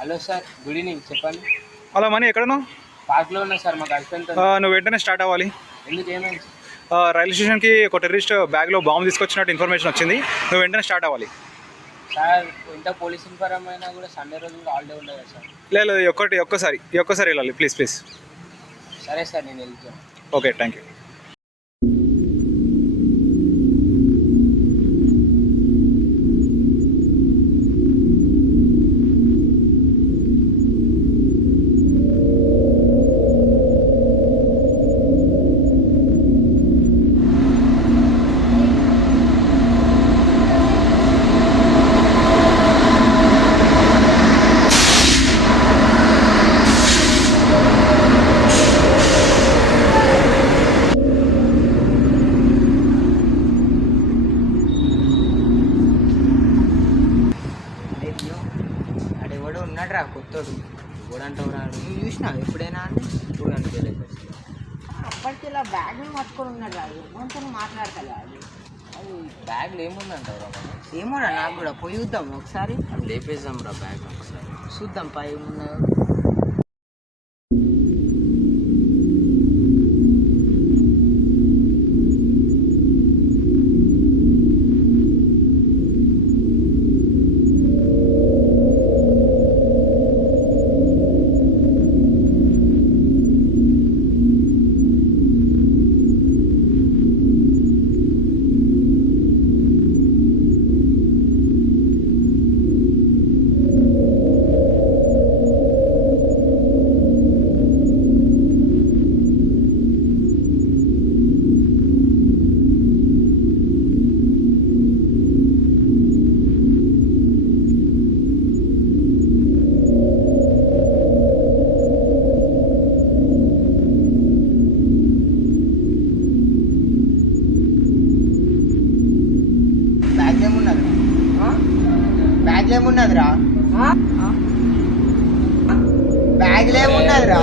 Hello sir, good evening. చెప్పండి. Hello money, ఎక్కడున్నావు? పార్క్లో ఉన్నా సార్, మా గర్ల్ ఫ్రెండ్తో. నువ్వు వెంటనే స్టార్ట్ అవ్వాలి. ఎందుకు, ఏమైంది? రైల్వే స్టేషన్కి ఒక టెర్రరిస్ట్ బ్యాగ్లో బాంబు తీసుకొచ్చినట్టు ఇన్ఫర్మేషన్ వచ్చింది. నువ్వు వెంటనే స్టార్ట్ అవ్వాలి. సార్, ఇంత పోలీస్ ఇన్ఫార్మ్ అయినా కూడా సండే రోజు కూడా హాలిడే ఉండదు సార్. లేదు, ఒక్కసారి వెళ్ళాలి. ప్లీజ్. సరే సార్, నేను వెళ్తాను. Okay, thank you. అడెవడో ఉన్నాడు రా, కొత్తడు. ఎవడంటావు రా? నువ్వు చూసినావు ఎప్పుడైనా అని? ఇప్పుడు అనిపించలేదు. అప్పటికి ఇలా బ్యాగ్ పట్టుకొని ఉన్నాడు రా, ఎవరితో మాట్లాడతా. అది బ్యాగ్లో ఏముందంటావు రా? మనం ఏమోరా, నాకు కూడా పోయి చూద్దాం ఒకసారి. అది లేపేద్దాం రా బ్యాగ్ ఒకసారి. చూద్దాం పై ఏమున్నా. ఏమున్నదిరా? బ్యాగ్లో ఏమున్నదిరా?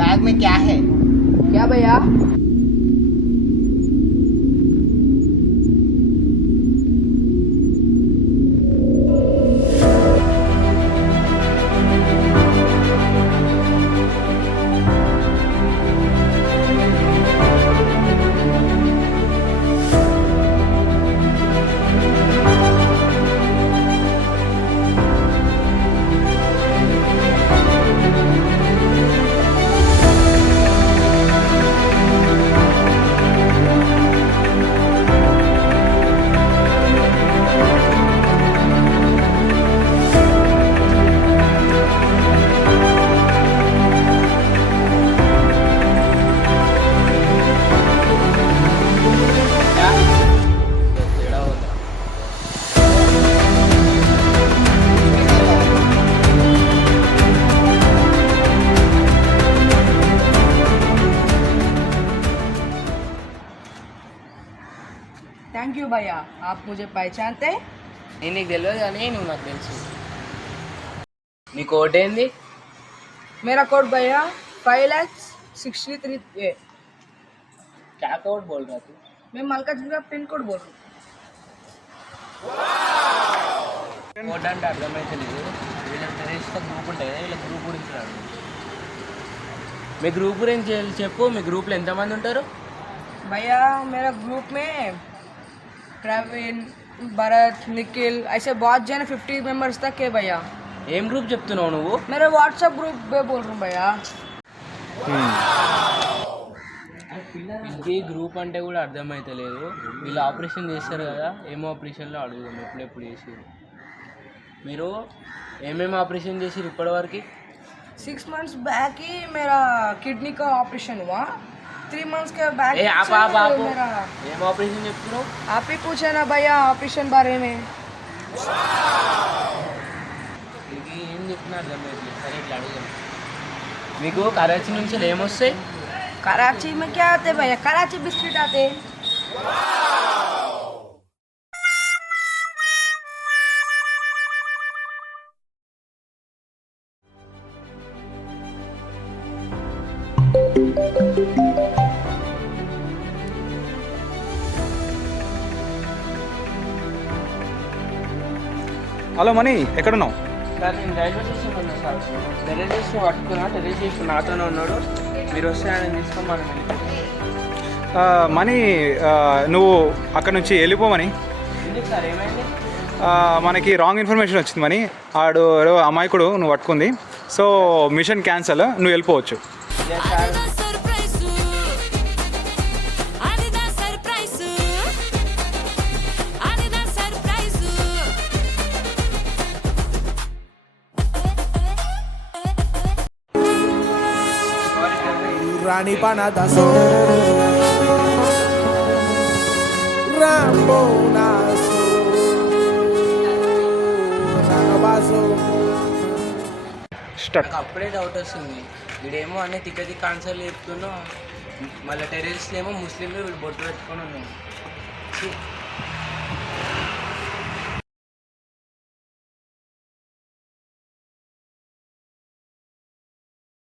बैग में क्या है? क्या भैया? थैंक यू भैया, आप मुझे पहचानते? నేను నీకు తెలియదు కానీ నువ్వు నాకు తెలుసు. నీ కోడ్ ఏంది? मेरा कोड भैया 5,63,A। क्या कोड बोल रहा तू? मैं मलकाज का पिन कोड बोल रहा हूँ। కోడ్ అంటే అర్థమైతే లేదు. వీళ్ళ టెర్రరిస్ట్ గ్రూప్ ఉంటుంది కదా, వీళ్ళ గ్రూప్ గురించి రాడు. మీ గ్రూప్ గురించి చెప్పు. మీ గ్రూప్లో ఎంతమంది ఉంటారు? भैया मेरा ग्रुप में प्रवीण, भरत, निखिल ऐसे बहुत जन 50 मेंबर्स तक है भैया। ఏం గ్రూప్ చెప్తున్నావు నువ్వు? मेरे व्हाट्सएप ग्रुप में बोल रहा हूँ भैया। ఇది గ్రూప్ అంటే కూడా అర్థమైతే లేదు. వీళ్ళు ఆపరేషన్ చేస్తారు కదా, ఏం ఆపరేషన్లో అడుగుదాం. ఎప్పుడెప్పుడు చేసారు మీరు? ఏమేమి ఆపరేషన్ చేసారు ఇప్పటివరకు? 6 months बैक ही मेरा किडनी का ऑपरेशन हुआ। 3 months के बैक मेरा। ఏం ఆపరేషన్ చెప్తున్నావు? आप ही पूछे ना भैया ऑपरेशन बारे में। ఇది ఏం చెప్తున్నా అర్థమైతే. సరే, ఇట్లా అడుగుదాం. మీకు కరాచీ నుంచి ఏమొస్తాయి? कराची में क्या आते भैया? कराची बिस्किट आते। హలో మనీ ఎక్కడున్నావు? సార్ నేను రైల్వే స్టేషన్ ఉన్నా సార్. టెర్రరిస్ట్ పట్టుకున్నా, టెర్రరిస్ట్ నాతోనే ఉన్నాడు. మీరు వస్తే ఆయన తీసుకొని మనం వెళ్ళిపోతాం. మనీ నువ్వు అక్కడ నుంచి వెళ్ళిపోమని. ఎందుకు సార్, ఏమైంది? మనకి రాంగ్ ఇన్ఫర్మేషన్ వచ్చింది మనీ. ఆడు ఎవరో అమాయకుడు నువ్వు పట్టుకుంది. సో మిషన్ క్యాన్సల్, నువ్వు వెళ్ళిపోవచ్చు. Sir Rani Panadaso Rambo Naso Nagabaso. Start. నాకు అప్పుడే డౌట్ వస్తుంది. వీడేమో అన్నీ తిక్కది కాన్సర్లు చెప్తున్నాం, మళ్ళీ టెర్రరిస్ట్లు ఏమో ముస్లింలు వీడు బొట్టు పెట్టుకొని ఉన్నాం.